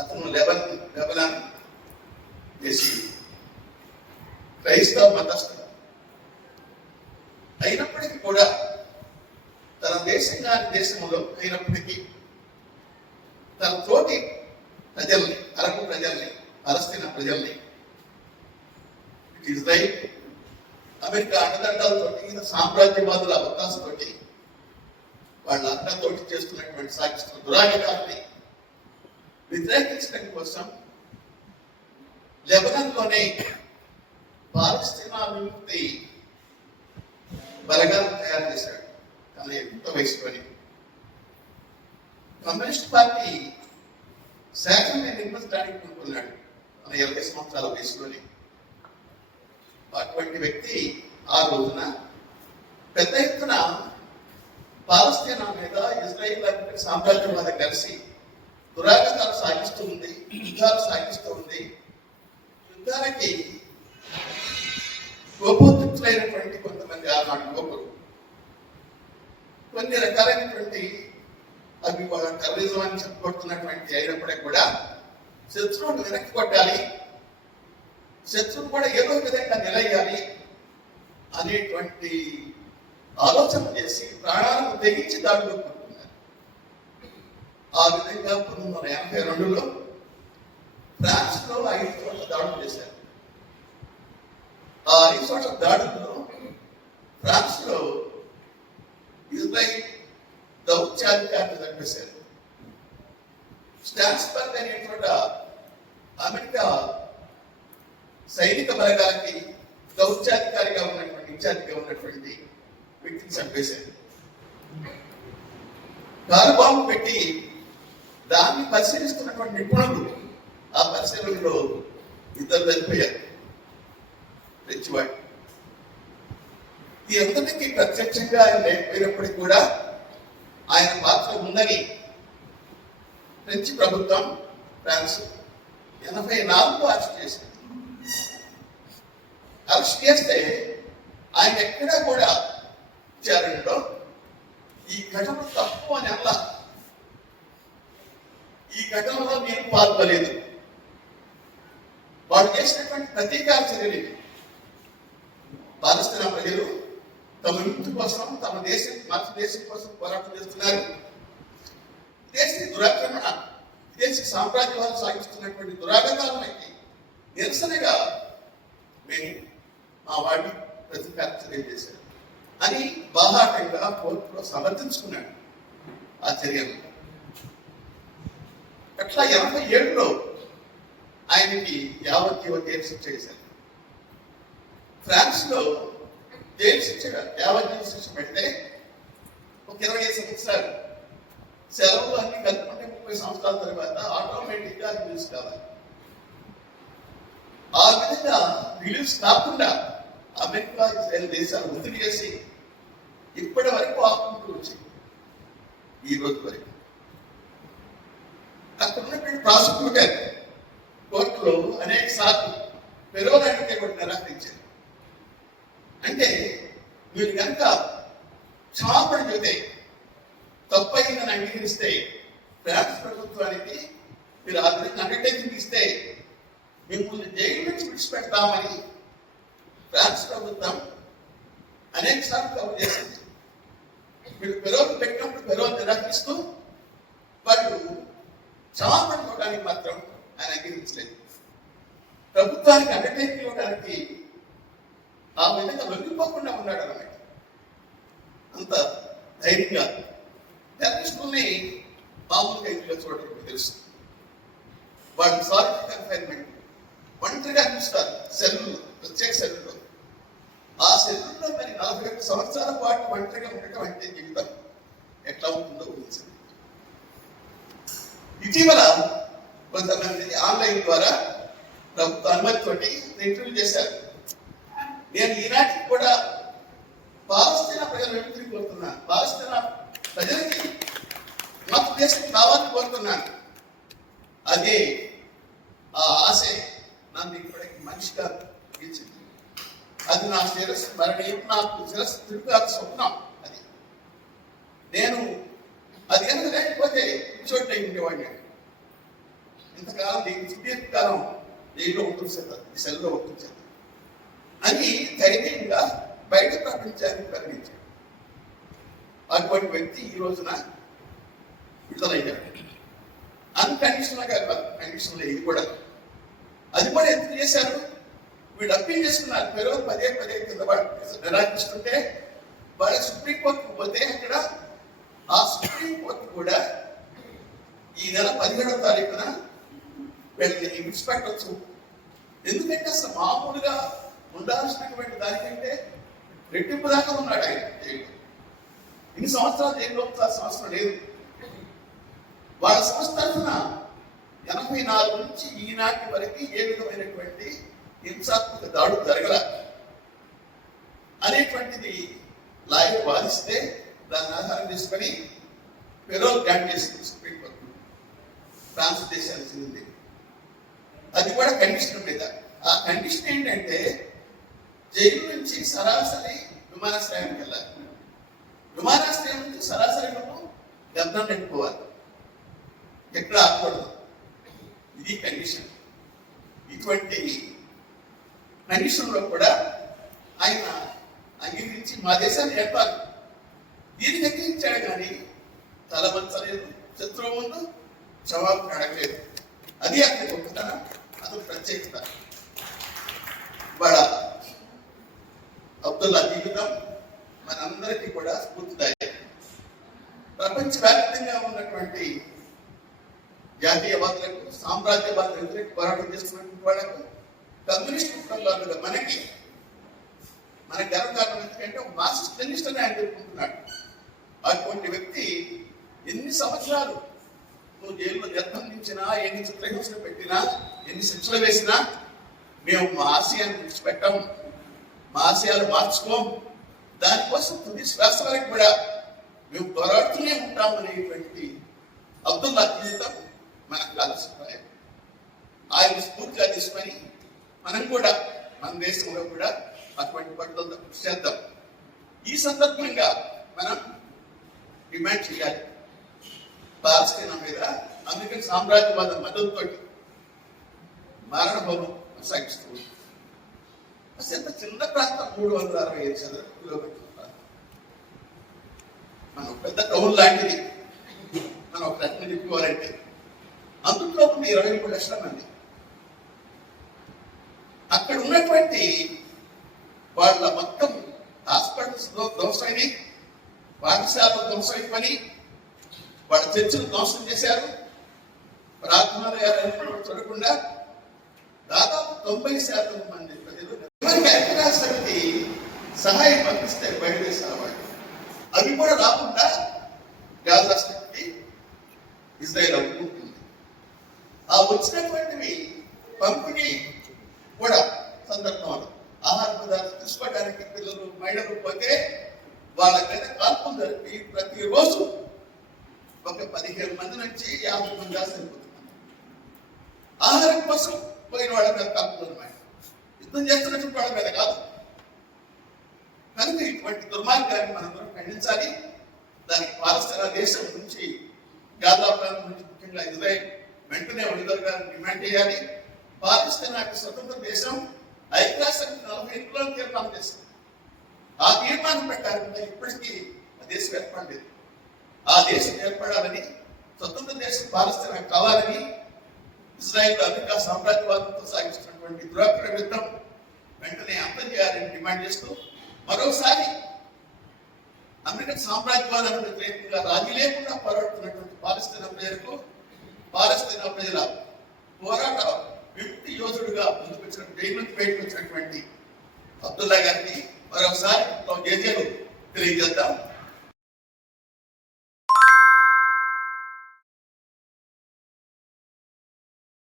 అతను లెబనాన్ దేశీ క్రైస్తవ మతస్థుడు అయినప్పటికీ కూడా తన దేశంలో అయినప్పటికీ తన తోటి ప్రజల్ని, అరబ్ ప్రజల్ని, పాలస్తీనా ప్రజల్ని, ఇజ్రాయిల్, అమెరికా అండదండాలతోటి, సామ్రాజ్యవాదుల అవకాశతోటి, వాళ్ళ అన్నతోటి చేస్తున్నటువంటి సాగిస్తున్న దురాగతాన్ని వ్యతిరేకించడం కోసం లెబనాన్లోనే పాలస్తీనా విముక్తి బలగాలను తయారు చేశాడు. తన యుక్త వయసులోని కమ్యూనిస్ట్ పార్టీ శాఖని నిర్మించడానికి అనుకున్నాడు తన 20 సంవత్సరాల వయసులోని. అటువంటి వ్యక్తి ఆ రోజున పెద్ద ఎత్తున పాలస్తీనా మీద ఇజ్రాయిల్ సామ్రాజ్యవాదం కలిసి దురాగతాలు సాగిస్తూ ఉంది, యుద్ధాలు సాగిస్తూ ఉంది. యుద్ధానికి గోపోద్యుక్తులైనటువంటి కొంతమంది ఆనాడు యువకులు కొన్ని రకాలైనటువంటి అవి వాళ్ళ టెర్రరిజం అని చెప్పబడుతున్నటువంటి అయినప్పటికీ కూడా శత్రువును వెనక్కి కొట్టాలి, శత్రువును కూడా ఏదో విధంగా నిలయ్యాలి అనేటువంటి ఆలోచన చేసి ప్రాణాలను తెగించి దాడిలో కొట్టుకున్నారు. ఆ విధంగా 1982లో ఫ్రాన్స్లో 5 చోట్ల దాడులు చేశారు. ఆ 5 చోట్ల దాడుల్లో ఫ్రాన్స్లో ఇజ్రాయిల్ దౌత్యాధికారిని చంపేశారు. స్టాన్స్బర్గ్ అనే చోట అమెరికా సైనిక బలగాలకి దౌత్యాధికారిగా ఉన్నటువంటి ఇన్ఛార్జిగా ఉన్నటువంటి వ్యక్తిని చంపేశారు. కారు బాంబు పెట్టి దాన్ని పరిశీలిస్తున్నటువంటి నిపుణులు ఆ పరిశీలనలో 2 చనిపోయారు. రెచ్చివాడు ఈ అందరికీ ప్రత్యక్షంగా ఆయన లేకపోయినప్పటికీ కూడా ఆయన పాత్ర ఉందని ఫ్రెంచ్ ప్రభుత్వం ఫ్రాన్స్ 84లో అరెస్ట్ చేసింది. అరెస్ట్ చేస్తే ఆయన ఎక్కడా కూడా విచారణలో ఈ ఘటన తప్పు అని అలా, ఈ ఘటనలో నేను పాల్గొలేదు, వాడు చేసినటువంటి ప్రతీకార చర్యలు. పాలస్తీనా ప్రజలు తమ ముక్తి కోసం, తమ దేశం కోసం పోరాటం చేస్తున్నారు. దేశ దురాక్రమణ, దేశ సామ్రాజ్యవాదం సాగిస్తున్నటువంటి దురాగతాలకి నిరసనగా మేము మా వాడిని ప్రతీకార చర్యలు చేశారు అని బాహాటంగా కోర్టులో సమర్థించుకున్నాడు ఆ చర్యలు. అట్లా 87లో ఆయనకి యావజ్జీవ జైలు శిక్ష చేశారు. ఫ్రాన్స్ లో జైలు శిక్ష, యావజ్జీవ శిక్ష పెడితే ఒక 20 సంవత్సరాలు సెలవులు అన్ని కలుపుకుంటే 30 సంవత్సరాల తర్వాత ఆటోమేటిక్ గా రిలీజ్ కావాలి. ఆ విధంగా రిలీజ్ కాకుండా అమెరికా, ఇజ్రాయెల్ దేశాలు ఒత్తిడి చేసి ఇప్పటి వరకు ఆపుకుంటూ వచ్చింది. ఈ రోజు వరకు అక్కడ ఉన్నటువంటి ప్రాసిక్యూటర్ కోర్టులో అనేక సార్లు పెరోల్ అడిగితే కూడా నిరాకరించారు. అంటే మీరు కనుక క్షమాపణ చెబితే, తప్పైందని అంగీకరిస్తే, ఫ్రాన్స్ ప్రభుత్వానికి మీరు ఆ విధంగా అండర్టేకింగ్ ఇస్తే మిమ్మల్ని జైలు నుంచి విడిచిపెడతామని ఫ్రాన్స్ ప్రభుత్వం అనేక సార్లు కబురు చేసింది. మీరు పెరోల్ పెట్టినప్పుడు పెరోల్ నిరాకరిస్తూ వాళ్ళు క్షమాపణ ఇవ్వడానికి మాత్రం ఆయన అంగీకరించలేదు. ప్రభుత్వానికి అండర్టేకింగ్ ఇవ్వడానికి ఆ విధంగా లొంగిపోకుండా ఉన్నాడు అన్నమాట. అంత ధైర్యంగా టెర్రరిస్టుల్ని మామూలుగా ఇంట్లో చూడటం తెలుసు. వాళ్ళు సాలిటరీ కన్ఫైన్మెంట్ ఒంటరిగా అనిపిస్తారు సెల్లులు, ప్రత్యేక సెల్లులో. ఆ సెల్లుల్లో మరి 41 సంవత్సరాల పాటు ఒంటరిగా ఉండటం అంటే జీవితం ఎట్లా ఉంటుందో ఊహించండి. ఇటీవల కొంతమంది ఆన్లైన్ ద్వారా ప్రభుత్వ అనుమతితోటి ఇంటర్వ్యూ చేశారు. నేను ఈనాటికి కూడా పాలస్తీనా ప్రజల విముక్తిని కోరుతున్నాను, పాలస్తీనా ప్రజలకి మత దేశం కావాలని కోరుతున్నాను. అదే ఆ ఆశే నన్ను ఇప్పటికి మనిషిగా గీచింది. అది నా శిరస్సు మరణీయం, నాకు శిరస్సు తిరుగుగాక స్వప్నం. అది నేను అది కనుక లేకపోతే చోట ఉండేవాడిని. ఇంతకాలం దీనికి సుదీర్ఘకాలం జైల్లో ఉంటుంది సార్, సెల్లో ఉంటుంది సార్ అని ధైర్యంగా బయట ప్రపంచానికి పరిగణించాడు. అటువంటి వ్యక్తి ఈ రోజున విడుదలయ్యాడు. అన్కండిషనల్ గా కండిషన్లో ఇది కూడా, అది కూడా ఎందుకు చేశారు? వీడు అప్పీల్ చేసుకున్నారు. పేరు పదే కింద వాడు నిరాకరిస్తుంటే వాళ్ళ సుప్రీంకోర్టుకు పోతే అక్కడ ఆ సుప్రీంకోర్టు కూడా ఈ నెల 17వ తారీఖున వీళ్ళని విడిచిపెట్టవచ్చు. ఎందుకంటే అసలు మామూలుగా ఉండాల్సినటువంటి దానికంటే రెట్టింపు దాకా ఉన్నాడు ఆయన జైల్లో. ఇన్ని సంవత్సరాలు జైల్లో ఉండాల్సిన అవసరం లేదు. వాళ్ళ సంస్థ తరఫున 84 నుంచి ఈనాటి వరకు ఏ విధమైనటువంటి హింసాత్మక దాడులు జరగల అనేటువంటిది లాయర్ వాదిస్తే దాన్ని ఆధారం చేసుకొని పెరోల్ గ్రాంట్ చేసింది సుప్రీంకోర్టు. ఫ్రాన్స్ దేశానికి చెందింది. అది కూడా కండిషన్ మీద. ఆ కండిషన్ ఏంటంటే జైలు నుంచి సరాసరి విమానాశ్రయానికి వెళ్ళాలి. విమానాశ్రయం నుంచి సరాసరి గమనం పెట్టుకోవాలి, ఎక్కడ ఆకూడదు. ఇది కండిషన్. ఇటువంటి కండిషన్లో కూడా ఆయన అంగీకరించి మా దేశాన్ని ఏర్పాటు దీనికి అంగీకరించాడు. కానీ తలవంచలేదు, శత్రువు ముందు జవాబు అడగలేదు. అది అక్కడ గొప్పతనం, అది ప్రత్యేకత. వాళ్ళ అబ్దుల్లా జీవితం మనందరికీ కూడా స్ఫూర్తిదాయకం. ప్రపంచవ్యాప్తంగా ఉన్నటువంటి జాతీయవాదులకు, సామ్రాజ్యవాద వ్యతిరేక పోరాటం చేస్తున్నటువంటి వాళ్లకు, కమ్యూనిస్ట్ కుటుంబాలుగా మనకి గర్వకారణం. ఎందుకంటే ఒక మార్క్సిస్ట్ లెనినిస్ట్ అని ఆయన చెప్పుకుంటున్నాడు. అటువంటి వ్యక్తి ఎన్ని సంవత్సరాలు నువ్వు జైల్లో నిర్బంధించినా, ఎన్ని చిత్రహింసలు పెట్టినా, ఎన్ని శిక్షలు వేసినా మేము మా ఆశయాన్ని విడిచిపెట్టాం, మా ఆశయాలు మార్చుకోం, దానికోసం తుది శ్వాస వరకు కూడా మేము పోరాడుతూనే ఉంటాం అనేటువంటి అబ్దుల్లా జీవితం మనకు ఆలోచిస్తాయి. ఆయన స్ఫూర్తిగా తీసుకొని మనం కూడా మన దేశంలో కూడా అటువంటి పట్టుదలతో కృషి చేద్దాం. ఈ సందర్భంగా మనం డిమాండ్ చేయాలి. పాలస్తీనా మీద అమెరికన్ సామ్రాజ్యవాద మద్దతుతో మరణ భవనం కొనసాగిస్తూ ఎంత చిన్న ప్రాంతం, 365 చదరపు కిలోమీటర్ల ప్రాంతం. మనం పెద్ద టౌన్ లాంటిది. మనం ఒక రకంగా చెప్పుకోవాలంటే అందులో 23 లక్షల మంది. అక్కడ ఉన్నటువంటి వాళ్ళ మొత్తం హాస్పిటల్స్ ధ్వంసమైనవి, పాఠశాలలు ధ్వంసమైపోయి, వాళ్ళ చర్చలు ధ్వంసం చేశారు. ప్రార్థనలు చూడకుండా దాదాపు 90% మంది ప్రజలు ఐక్యరాజ్య సమితి సహాయం పంపిస్తే బయట దేశాల వాళ్ళు అవి కూడా రాకుండా గాజా స్ట్రిప్కి ఇజ్రాయెల్ అమ్ముకుంటుంది. ఆ వచ్చినటువంటివి పంపిణీ కూడా సందర్భంలో ఆహార పదార్థాలు తీసుకోవడానికి పిల్లలు, మహిళలు పోతే వాళ్ళ మీద కాల్పులు జరిపి ప్రతిరోజు ఒక 15 మంది నుంచి 50 మంది దాకా సరిపోతున్నారు. ఆహారం కోసం పోయిన వాళ్ళ మీద కాల్పులు అన్నమాట. యుద్ధం చేస్తున్నటువంటి వాళ్ళ మీద కాదు. కనుక ఇటువంటి దుర్మార్గాన్ని మనందరం ఖండించాలి. దానికి పాలస్తీనా దేశం నుంచి, గాజా ప్రాంతం నుంచి, ముఖ్యంగా ఇజ్రాయెల్ వెంటనే విడుదలగా డిమాండ్ చేయాలి. పాలస్తీనాకు స్వతంత్ర దేశం ఐక్యరాజ్య సమితి 48లో తీర్మానం చేసింది. ఆ తీర్మానం ప్రకారంగా ఇప్పటికీ ఆ దేశం ఏర్పడలేదు. ఆ దేశం ఏర్పడాలని, స్వతంత్ర దేశం పాలస్తీనా కావాలని ఇజ్రాయెల్ అమెరికా సామ్రాజ్యవాదంతో సాగిస్తున్నటువంటి దురాక్రమ యుద్ధం వెంటనే అంతం చేయాలని డిమాండ్ చేస్తూ మరోసారి అమెరికన్ సామ్రాజ్యవాదానికి వ్యతిరేకంగా రాజీ లేకుండా పోరాడుతున్నటువంటి పాలస్తీనా ప్రజలకు, పాలస్తీనా ప్రజల పోరాట విముక్తి యోధుడుగా ముందుకొచ్చిన, జైలు నుంచి బయటకు వచ్చినటువంటి అబ్దుల్లా గారికి మరొకసారి జేజేలు తెలియజేద్దాం.